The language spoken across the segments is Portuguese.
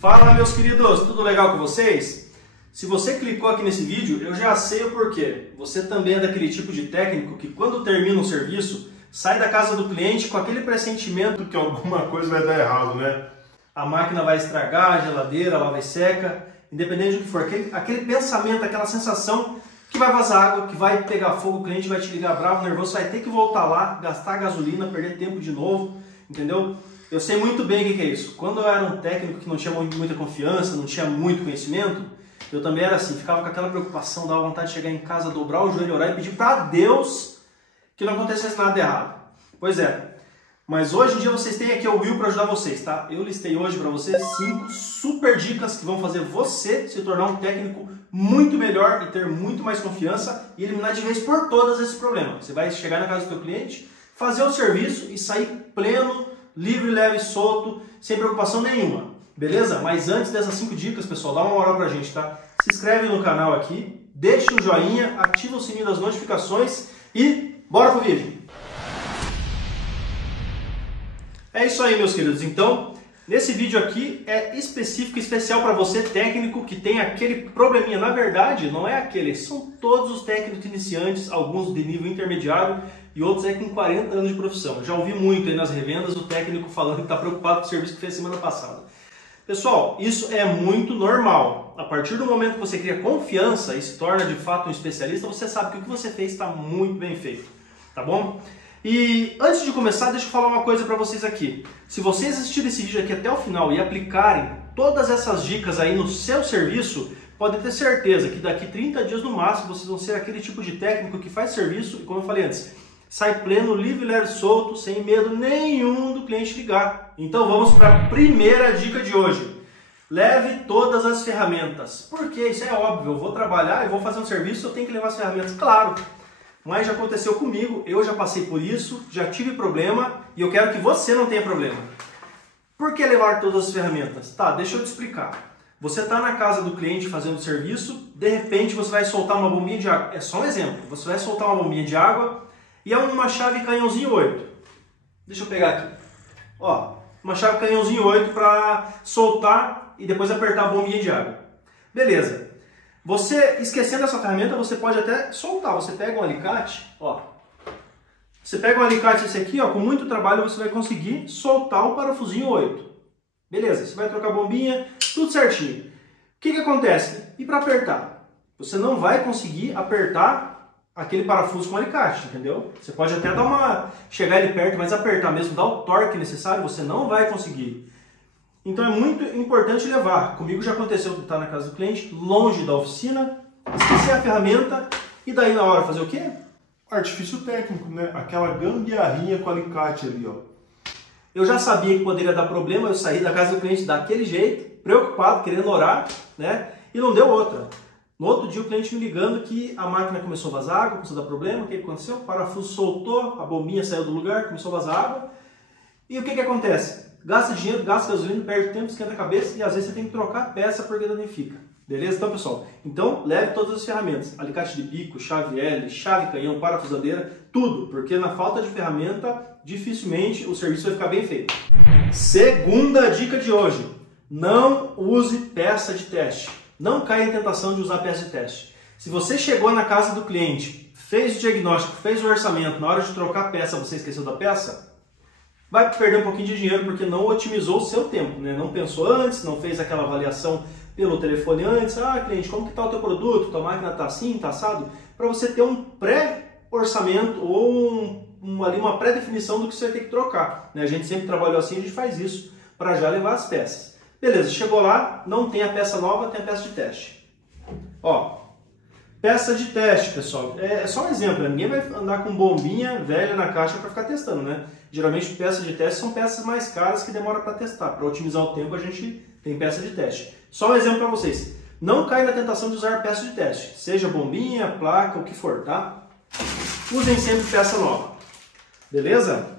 Fala, meus queridos, tudo legal com vocês? Se você clicou aqui nesse vídeo, eu já sei o porquê. Você também é daquele tipo de técnico que quando termina um serviço, sai da casa do cliente com aquele pressentimento que alguma coisa vai dar errado, né? A máquina vai estragar, a geladeira, ela vai seca, independente do que for. Aquele pensamento, aquela sensação que vai vazar água, que vai pegar fogo, o cliente vai te ligar bravo, nervoso, vai ter que voltar lá, gastar gasolina, perder tempo de novo, entendeu? Eu sei muito bem o que é isso. Quando eu era um técnico que não tinha muita confiança, não tinha muito conhecimento, eu também era assim, ficava com aquela preocupação, dava vontade de chegar em casa, dobrar o joelho, orar e pedir para Deus que não acontecesse nada errado. Pois é, mas hoje em dia vocês têm aqui o Will para ajudar vocês, tá? Eu listei hoje para vocês 5 super dicas que vão fazer você se tornar um técnico muito melhor e ter muito mais confiança e eliminar de vez por todas esse problema. Você vai chegar na casa do seu cliente, fazer o serviço e sair pleno, livre, leve, solto, sem preocupação nenhuma, beleza? Mas antes dessas 5 dicas, pessoal, dá uma moral pra gente, tá? Se inscreve no canal aqui, deixa um joinha, ativa o sininho das notificações e bora pro vídeo! É isso aí, meus queridos. Então, nesse vídeo aqui é específico e especial para você, técnico, que tem aquele probleminha. Na verdade, não é aquele, são todos os técnicos iniciantes, alguns de nível intermediário e outros é com 40 anos de profissão. Eu já ouvi muito aí nas revendas o técnico falando que está preocupado com o serviço que fez semana passada. Pessoal, isso é muito normal. A partir do momento que você cria confiança e se torna de fato um especialista, você sabe que o que você fez está muito bem feito, tá bom? E antes de começar, deixa eu falar uma coisa para vocês aqui. Se vocês assistirem esse vídeo aqui até o final e aplicarem todas essas dicas aí no seu serviço, podem ter certeza que daqui 30 dias no máximo vocês vão ser aquele tipo de técnico que faz serviço e, como eu falei antes, sai pleno, livre, leve, solto, sem medo nenhum do cliente ligar. Então vamos para a primeira dica de hoje. Leve todas as ferramentas. Porque isso é óbvio, eu vou trabalhar, eu vou fazer um serviço, eu tenho que levar as ferramentas, claro. Mas já aconteceu comigo, eu já passei por isso, já tive problema e eu quero que você não tenha problema. Por que levar todas as ferramentas? Tá, deixa eu te explicar. Você está na casa do cliente fazendo serviço, de repente você vai soltar uma bombinha de água. É só um exemplo. Você vai soltar uma bombinha de água e é uma chave canhãozinho 8. Deixa eu pegar aqui. Ó, uma chave canhãozinho 8 para soltar e depois apertar a bombinha de água. Beleza. Você, esquecendo essa ferramenta, você pode até soltar. Você pega um alicate, ó. Você pega um alicate esse aqui, ó, com muito trabalho você vai conseguir soltar o parafusinho 8. Beleza, você vai trocar a bombinha, tudo certinho. O que acontece? E para apertar? Você não vai conseguir apertar aquele parafuso com alicate, entendeu? Você pode até chegar ali perto, mas apertar mesmo, dar o torque necessário, você não vai conseguir. Então é muito importante levar. Comigo já aconteceu de estar na casa do cliente, longe da oficina, esquecer a ferramenta e daí na hora fazer o quê? Artifício técnico, né? Aquela gambiarrinha com alicate ali, ó. Eu já sabia que poderia dar problema, eu saí da casa do cliente daquele jeito, preocupado, querendo orar, né? E não deu outra. No outro dia o cliente me ligando que a máquina começou a vazar água, começou a dar problema. O que aconteceu? O parafuso soltou, a bombinha saiu do lugar, começou a vazar água. E o que acontece? Gasta dinheiro, gasta gasolina, perde tempo, esquenta a cabeça e às vezes você tem que trocar a peça porque danifica. Beleza? Então, pessoal, leve todas as ferramentas. Alicate de bico, chave L, chave canhão, parafusadeira, tudo. Porque na falta de ferramenta, dificilmente o serviço vai ficar bem feito. Segunda dica de hoje. Não use peça de teste. Não caia em tentação de usar peça de teste. Se você chegou na casa do cliente, fez o diagnóstico, fez o orçamento, na hora de trocar a peça você esqueceu da peça, vai perder um pouquinho de dinheiro porque não otimizou o seu tempo, né? Não pensou antes, não fez aquela avaliação pelo telefone antes. Ah, cliente, como que está o teu produto? Tua máquina está assim, está assado? Para você ter um pré-orçamento ou uma pré-definição do que você vai ter que trocar, né? A gente sempre trabalhou assim, a gente faz isso para já levar as peças. Beleza, chegou lá, não tem a peça nova, tem a peça de teste. Ó, peça de teste, pessoal, é só um exemplo, né? Ninguém vai andar com bombinha velha na caixa para ficar testando, né? Geralmente peças de teste são peças mais caras que demoram para testar. Para otimizar o tempo a gente tem peça de teste. Só um exemplo para vocês. Não caia na tentação de usar peça de teste. Seja bombinha, placa, o que for, tá? Usem sempre peça nova. Beleza?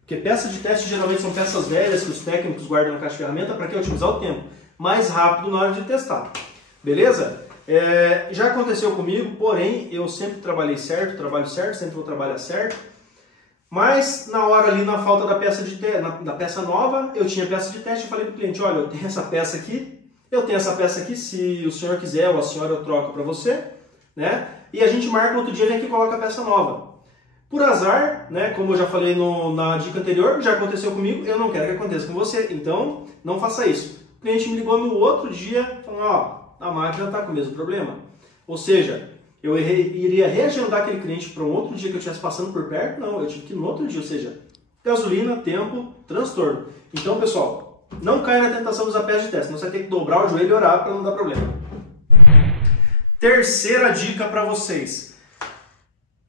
Porque peças de teste geralmente são peças velhas que os técnicos guardam na caixa de ferramenta para que otimizar o tempo. Mais rápido na hora de testar. Beleza? Já aconteceu comigo, porém eu sempre trabalhei certo, trabalho certo, sempre vou trabalhar certo. Mas na hora ali, na falta da peça, da peça nova, eu tinha peça de teste e falei para o cliente, olha, eu tenho essa peça aqui, se o senhor quiser ou a senhora eu troco para você, né? E a gente marca no outro dia, vem aqui e coloca a peça nova. Por azar, né, como eu já falei na dica anterior, já aconteceu comigo, eu não quero que aconteça com você, então não faça isso. O cliente me ligou no outro dia, falando, ó, a máquina está com o mesmo problema. Ou seja, eu iria reagendar aquele cliente para um outro dia que eu estivesse passando por perto? Não, eu tive que ir no outro dia, ou seja, gasolina, tempo, transtorno. Então, pessoal, não caia na tentação de usar peça de teste, senão você vai ter que dobrar o joelho e orar para não dar problema. Terceira dica para vocês.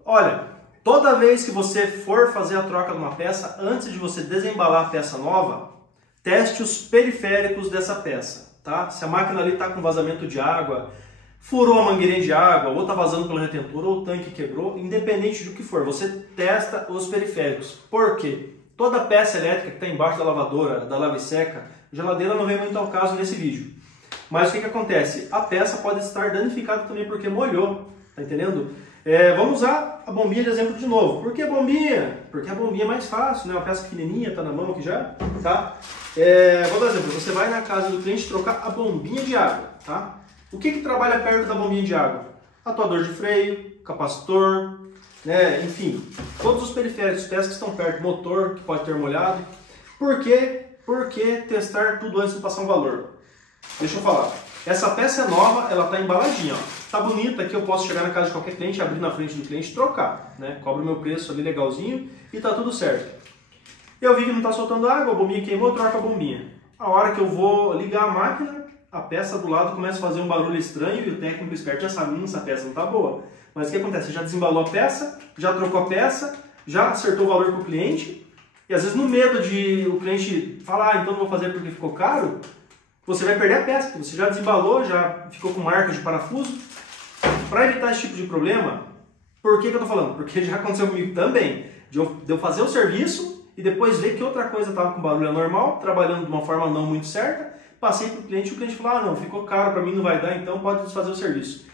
Olha, toda vez que você for fazer a troca de uma peça, antes de você desembalar a peça nova, teste os periféricos dessa peça, tá? Se a máquina ali está com vazamento de água, furou a mangueirinha de água, ou está vazando pelo retentor, ou o tanque quebrou, independente do que for, você testa os periféricos. Por quê? Toda peça elétrica que está embaixo da lavadora, da lava e seca, geladeira não vem muito ao caso nesse vídeo. Mas o que acontece? A peça pode estar danificada também porque molhou, tá entendendo? Vamos usar a bombinha de exemplo de novo. Por que bombinha? Porque a bombinha é mais fácil, né? Uma peça pequenininha, tá na mão aqui já, tá? Vou dar um exemplo. Você vai na casa do cliente trocar a bombinha de água, tá? O que trabalha perto da bombinha de água? Atuador de freio, capacitor, né? Enfim, todos os periféricos, peças que estão perto, motor que pode ter molhado. Por que testar tudo antes de passar um valor? Deixa eu falar. Essa peça é nova, ela está embaladinha, ó. Tá bonita, aqui eu posso chegar na casa de qualquer cliente, abrir na frente do cliente e trocar, né? Cobro o meu preço ali legalzinho e tá tudo certo. Eu vi que não está soltando água, a bombinha queimou, troca a bombinha. A hora que eu vou ligar a máquina, a peça do lado começa a fazer um barulho estranho e o técnico esperto já sabe, essa peça não tá boa. Mas o que acontece? Você já desembalou a peça, já trocou a peça, já acertou o valor com o cliente e às vezes no medo de o cliente falar, então não vou fazer porque ficou caro, você vai perder a peça, porque você já desembalou, já ficou com marca de parafuso. Para evitar esse tipo de problema, por que eu estou falando? Porque já aconteceu comigo também, de eu fazer o serviço e depois ver que outra coisa estava com barulho anormal, trabalhando de uma forma não muito certa, passei para o cliente falou, ah não, ficou caro, para mim não vai dar, então pode desfazer o serviço.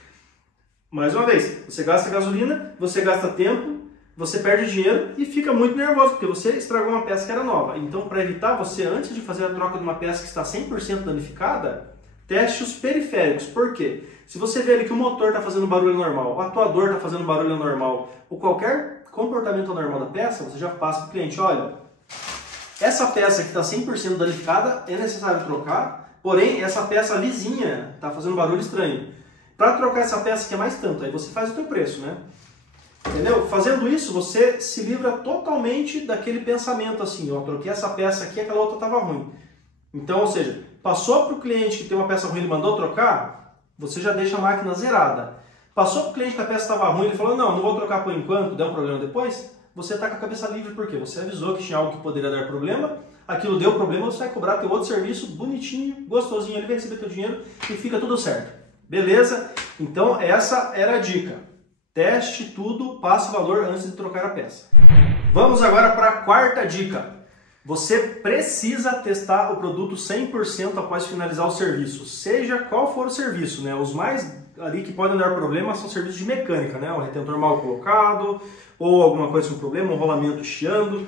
Mais uma vez, você gasta gasolina, você gasta tempo, você perde dinheiro e fica muito nervoso, porque você estragou uma peça que era nova. Então, para evitar você, antes de fazer a troca de uma peça que está 100% danificada, teste os periféricos. Por quê? Se você vê ali que o motor está fazendo barulho normal, o atuador está fazendo barulho normal, ou qualquer comportamento anormal da peça, você já passa para o cliente, olha, essa peça que está 100% danificada é necessário trocar, porém essa peça vizinha está fazendo barulho estranho. Para trocar essa peça que é mais tanto, aí você faz o teu preço, né? Entendeu? Fazendo isso, você se livra totalmente daquele pensamento assim, ó, troquei essa peça aqui, aquela outra estava ruim. Então, ou seja, passou para o cliente que tem uma peça ruim, ele mandou trocar, você já deixa a máquina zerada. Passou para o cliente que a peça estava ruim, ele falou, não vou trocar por enquanto, der um problema depois, você está com a cabeça livre, por quê? Você avisou que tinha algo que poderia dar problema, aquilo deu problema, você vai cobrar teu outro serviço bonitinho, gostosinho, ele vai receber teu dinheiro e fica tudo certo. Beleza? Então, essa era a dica. Teste tudo, passe o valor antes de trocar a peça. Vamos agora para a quarta dica. Você precisa testar o produto 100% após finalizar o serviço, seja qual for o serviço, né? Os mais ali que podem dar problema são serviços de mecânica, né? Um retentor mal colocado, ou alguma coisa com problema, um rolamento chiando.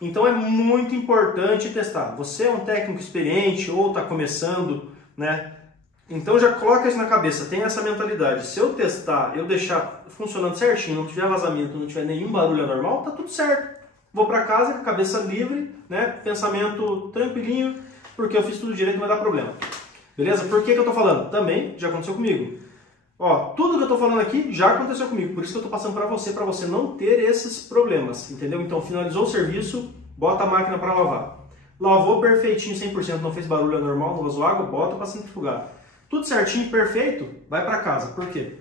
Então é muito importante testar. Você é um técnico experiente ou está começando, né? Então já coloca isso na cabeça, tem essa mentalidade. Se eu testar, eu deixar funcionando certinho, não tiver vazamento, não tiver nenhum barulho anormal, tá tudo certo. Vou para casa com a cabeça livre, né? Pensamento tranquilinho, porque eu fiz tudo direito, não vai dar problema. Beleza? Por que eu tô falando? Também já aconteceu comigo. Ó, tudo que eu tô falando aqui já aconteceu comigo, por isso que eu tô passando para você não ter esses problemas, entendeu? Então finalizou o serviço, bota a máquina para lavar. Lavou perfeitinho, 100%, não fez barulho anormal, não vazou água, bota para centrifugar. Tudo certinho, perfeito, vai para casa. Por quê?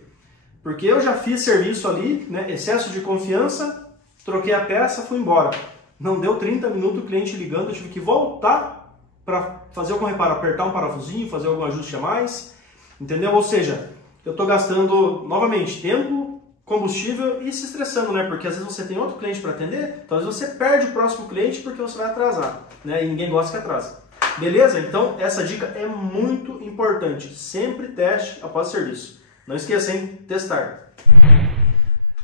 Porque eu já fiz serviço ali, né, excesso de confiança, troquei a peça, fui embora. Não deu 30 minutos o cliente ligando, eu tive que voltar para fazer algum reparo, apertar um parafusinho, fazer algum ajuste a mais, entendeu? Ou seja, eu estou gastando novamente tempo, combustível e se estressando, né? Porque às vezes você tem outro cliente para atender, então às vezes você perde o próximo cliente porque você vai atrasar, né? E ninguém gosta que atrasa. Beleza? Então essa dica é muito importante. Sempre teste após o serviço. Não esqueça, hein? Testar.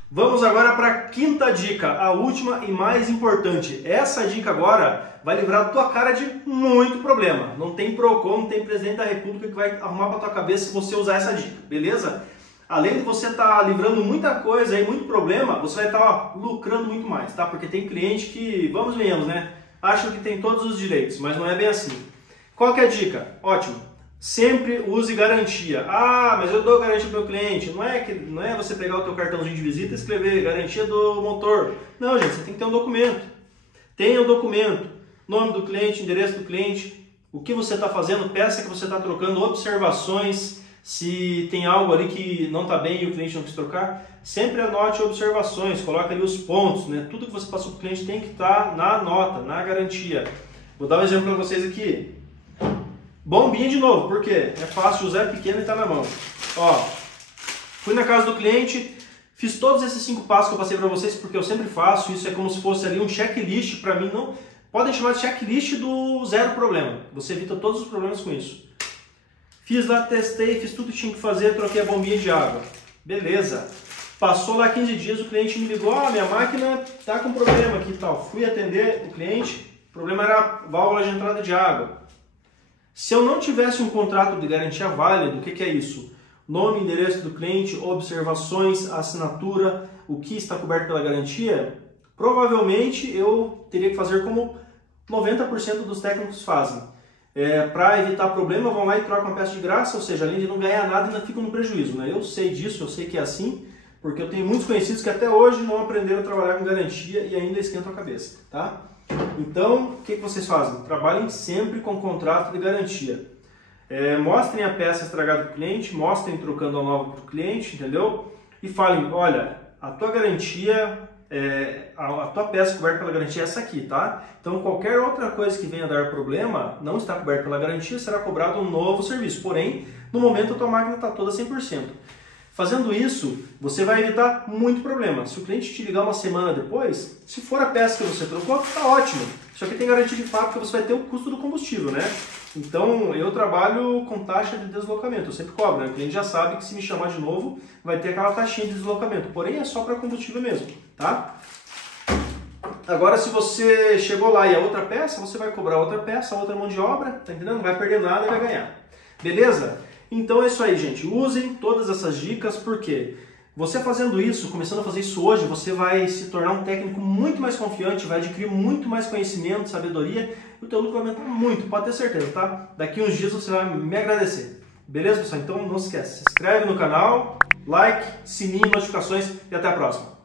Vamos agora para a quinta dica, a última e mais importante. Essa dica agora vai livrar a tua cara de muito problema. Não tem PROCON, não tem presidente da República que vai arrumar para tua cabeça se você usar essa dica, beleza? Além de você estar livrando muita coisa e muito problema, você vai estar lucrando muito mais, tá? Porque tem cliente que, vamos e venhamos, né? Acham que tem todos os direitos, mas não é bem assim. Qual que é a dica? Ótimo. Sempre use garantia. Ah, mas eu dou garantia para o meu cliente. Não é você pegar o teu cartãozinho de visita e escrever garantia do motor. Não, gente, você tem que ter um documento. Tenha um documento. Nome do cliente, endereço do cliente, o que você está fazendo, peça que você está trocando, observações. Se tem algo ali que não está bem e o cliente não quis trocar, sempre anote observações, coloque ali os pontos, né? Tudo que você passou para o cliente tem que estar na nota, na garantia. Vou dar um exemplo para vocês aqui. Bombinha de novo, por quê? É fácil de usar, é pequeno e está na mão. Ó, fui na casa do cliente, fiz todos esses 5 passos que eu passei para vocês, porque eu sempre faço, isso é como se fosse ali um checklist para mim, não podem chamar de checklist do zero problema, você evita todos os problemas com isso. Fiz lá, testei, fiz tudo que tinha que fazer, troquei a bombinha de água. Beleza. Passou lá 15 dias, o cliente me ligou, minha máquina está com problema aqui e tal. Fui atender o cliente, o problema era a válvula de entrada de água. Se eu não tivesse um contrato de garantia válido, o que é isso? Nome, endereço do cliente, observações, assinatura, o que está coberto pela garantia, provavelmente eu teria que fazer como 90% dos técnicos fazem. Para evitar problema, vão lá e trocam uma peça de graça, ou seja, além de não ganhar nada, ainda ficam no prejuízo. Né? Eu sei disso, eu sei que é assim, porque eu tenho muitos conhecidos que até hoje não aprenderam a trabalhar com garantia e ainda esquentam a cabeça. Tá? Então, o que vocês fazem? Trabalhem sempre com contrato de garantia. Mostrem a peça estragada para o cliente, mostrem trocando a nova para o cliente, entendeu? E falem, olha, a tua garantia... a tua peça coberta pela garantia é essa aqui, tá? Então qualquer outra coisa que venha a dar problema não está coberta pela garantia, será cobrado um novo serviço. Porém, no momento a tua máquina está toda 100%. Fazendo isso, você vai evitar muito problema. Se o cliente te ligar uma semana depois, se for a peça que você trocou, está ótimo. Só que tem garantia de fábrica, você vai ter o custo do combustível, né? Então, eu trabalho com taxa de deslocamento, eu sempre cobro, né? O cliente já sabe que se me chamar de novo, vai ter aquela taxinha de deslocamento, porém é só para combustível mesmo, tá? Agora, se você chegou lá e a outra peça, você vai cobrar outra peça, outra mão de obra, tá entendendo? Não vai perder nada e vai ganhar. Beleza? Então é isso aí, gente. Usem todas essas dicas, porque você fazendo isso, começando a fazer isso hoje, você vai se tornar um técnico muito mais confiante, vai adquirir muito mais conhecimento, sabedoria, e o teu lucro vai aumentar muito, pode ter certeza, tá? Daqui uns dias você vai me agradecer. Beleza, pessoal? Então não se esquece, se inscreve no canal, like, sininho, notificações e até a próxima.